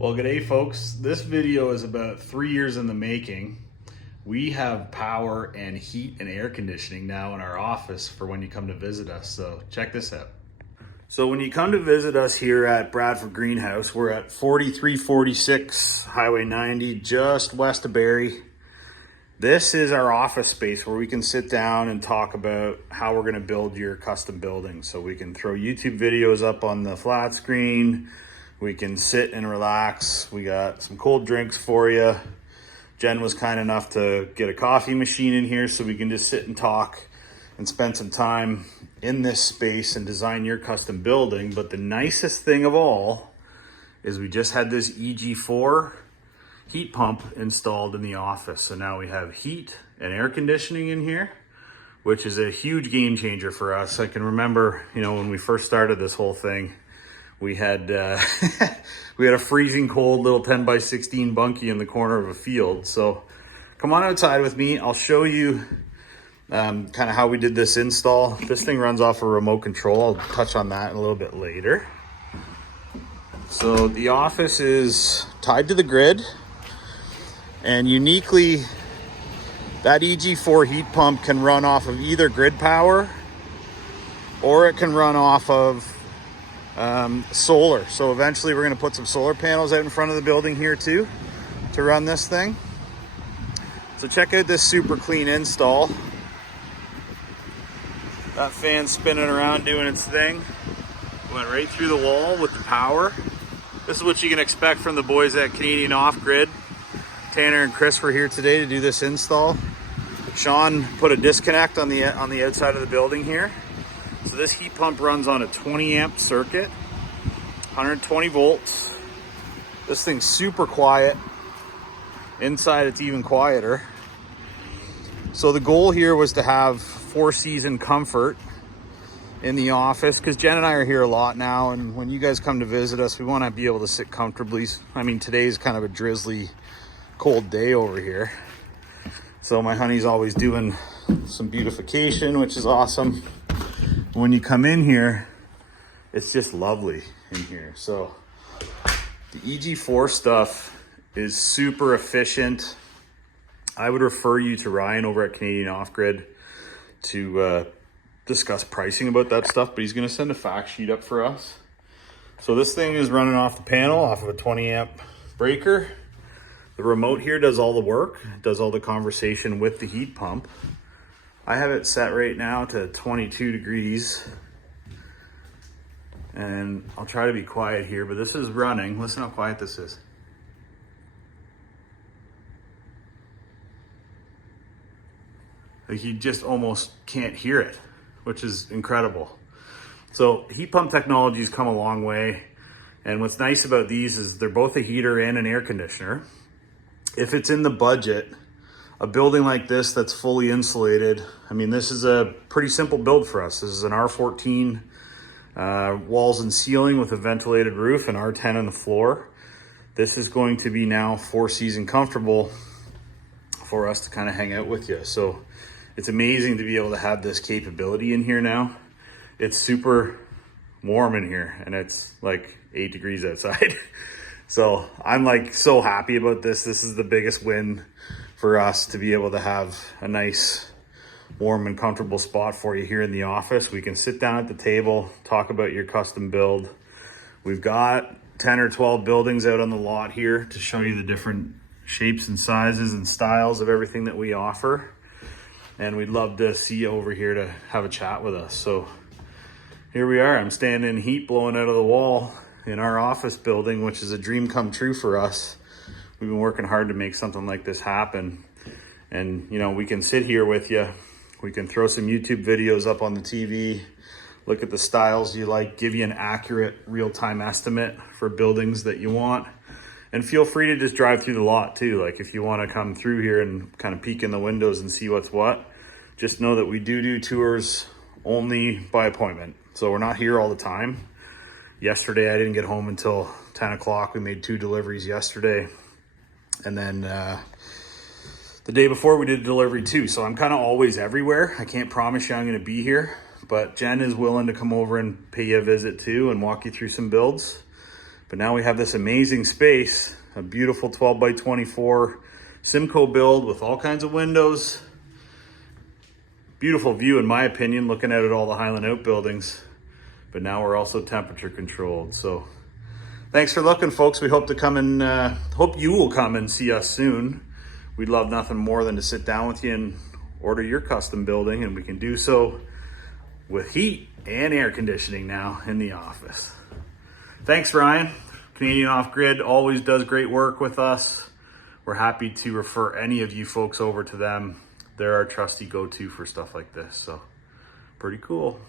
Well, g'day folks. This video is about 3 years in the making. We have power and heat and air conditioning now in our office for when you come to visit us. So check this out. So when you come to visit us here at Bradford Greenhouse, we're at 4346 Highway 90, just west of Barrie. This is our office space where we can sit down and talk about how we're going to build your custom building. So we can throw YouTube videos up on the flat screen. We can sit and relax. We got some cold drinks for you. Jen was kind enough to get a coffee machine in here so we can just sit and talk and spend some time in this space and design your custom building. But the nicest thing of all is we just had this EG4 heat pump installed in the office. So now we have heat and air conditioning in here, which is a huge game changer for us. I can remember, when we first started this whole thing, we had we had a freezing cold little 10 by 16 bunkie in the corner of a field. So come on outside with me. I'll show you kind of how we did this install. This thing runs off a remote control. I'll touch on that a little bit later. So the office is tied to the grid, and uniquely that EG4 heat pump can run off of either grid power or it can run off of solar. So eventually we're going to put some solar panels out in front of the building here too to run this thing. So check out this super clean install. That fan's spinning around doing its thing. Went right through the wall with the power. This is what you can expect from the boys at Canadian Off-Grid. Tanner and Chris were here today to do this install. Sean put a disconnect on the outside of the building here. So this heat pump runs on a 20 amp circuit, 120 volts. This thing's super quiet. Inside it's even quieter. So the goal here was to have 4-season comfort in the office, because Jen and I are here a lot now, and when you guys come to visit us, we want to be able to sit comfortably. I mean, today's kind of a drizzly, cold day over here. So my honey's always doing some beautification, which is awesome. When you come in here, it's just lovely in here. So the EG4 stuff is super efficient. I would refer you to Ryan over at Canadian Off-Grid to discuss pricing about that stuff, but he's going to send a fact sheet up for us. So this thing is running off the panel, off of a 20 amp breaker. The remote here does all the work, does all the conversation with the heat pump. I have it set right now to 22 degrees, and I'll try to be quiet here, but this is running. Listen how quiet this is. Like, you just almost can't hear it, which is incredible. So heat pump technology's come a long way, and what's nice about these is they're both a heater and an air conditioner. If it's in the budget, a building like this that's fully insulated, I mean, this is a pretty simple build for us. This is an R14 walls and ceiling with a ventilated roof, and R10 on the floor. This is going to be now 4-season comfortable for us to kind of hang out with you. So it's amazing to be able to have this capability in here now. It's super warm in here, and it's like 8 degrees outside. So I'm like so happy about this. This is the biggest win for us, to be able to have a nice, warm and comfortable spot for you here in the office. We can sit down at the table, talk about your custom build. We've got 10 or 12 buildings out on the lot here to show you the different shapes and sizes and styles of everything that we offer. And we'd love to see you over here to have a chat with us. So here we are. I'm standing in heat blowing out of the wall in our office building, which is a dream come true for us. We've been working hard to make something like this happen. And, we can sit here with you. We can throw some YouTube videos up on the TV, look at the styles you like, give you an accurate real-time estimate for buildings that you want. And feel free to just drive through the lot too. Like, if you want to come through here and kind of peek in the windows and see what's what, just know that we do tours only by appointment. So we're not here all the time. Yesterday, I didn't get home until 10 o'clock. We made 2 deliveries yesterday. And then the day before, we did a delivery too. So I'm kind of always everywhere. I can't promise you I'm going to be here, but Jen is willing to come over and pay you a visit too and walk you through some builds. But now we have this amazing space, a beautiful 12 by 24 Simcoe build with all kinds of windows. Beautiful view in my opinion, looking out at all the Highland Outbuildings. But now we're also temperature controlled. So thanks for looking, folks. We hope to come and hope you will come and see us soon. We'd love nothing more than to sit down with you and order your custom building, and we can do so with heat and air conditioning now in the office. Thanks, Ryan. Canadian Off Grid always does great work with us. We're happy to refer any of you folks over to them. They're our trusty go-to for stuff like this, so pretty cool.